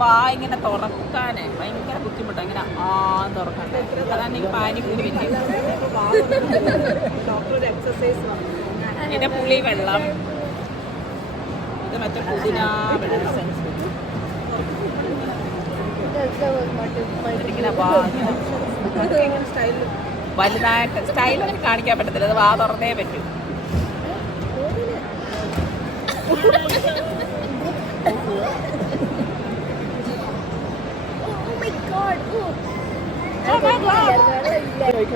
വാ ഇങ്ങനെ തുറക്കാനേ ഭയങ്കര ബുദ്ധിമുട്ടാണ് ഇങ്ങനെ ആ തുറക്കണ്ടേ. അതാണ് ഈ പാനിപ്പൂരി പിന്നെ പുളി വെള്ളം. ഇത് മറ്റേ പുതിന വെള്ളം വലുതായിട്ട് സ്റ്റൈലൊന്നും കാണിക്കാൻ പറ്റത്തില്ല. അത് വാ തുറന്നേ പറ്റൂ.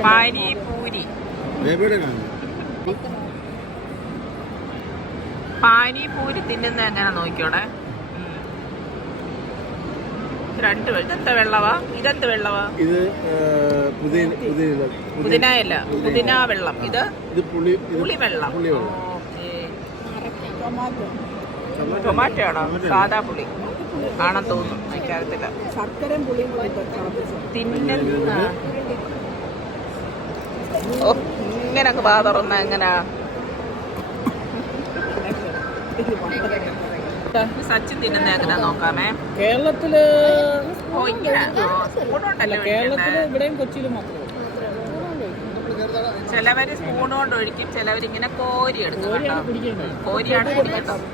പാനിപൂരി പാനിപൂരി തിന്നുന്ന എങ്ങനെ നോക്കിയോടെ? രണ്ടു ഇതെന്താ വെള്ളവാ? ഇതെന്ത് വെള്ളവാ? ഇത് പുതിനയല്ല പുതിന വെള്ളം. ഇത് ഇത് പുളി പുളി വെള്ളം പുളി വെള്ളം. ഓക്കേ. ടൊമാറ്റോ. ടൊമാറ്റോ ആണോ? സാധാ പുളി. ആണെന്ന് തോന്നുന്നു. എനിക്കറിയത്തില്ല. തിന്നൽ ഓ ഇങ്ങനെ അങ്ങ് പാ തുറന്ന എങ്ങനാ? സച്ചിൻ തിന്നുന്ന എങ്ങനെയാ നോക്കാമേ? കേരളത്തിൽ ഓ ഇങ്ങനെ കേരളത്തിൽ ഇവിടെയും കൊച്ചിയിലും മാത്രമേ ചിലവര് സ്പൂൺ കൊണ്ട് ഒഴിക്കും ചിലവരിങ്ങനെ കോരി എടുക്കും കോരിയാണ് കുടിക്കേണ്ടത്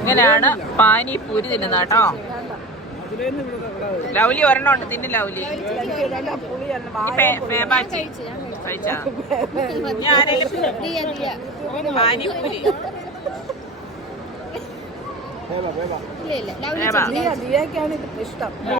ഇങ്ങനെയാണ് പാനിപൂരി തിന്നുന്നത് കേട്ടോ. ലൗലി ഒരെണ്ണം ഉണ്ട് തിന്നു ലൗലി. കഴിച്ചു. പാനിപൂരി ദിയക്കാണ് ഇത് ഇഷ്ടം.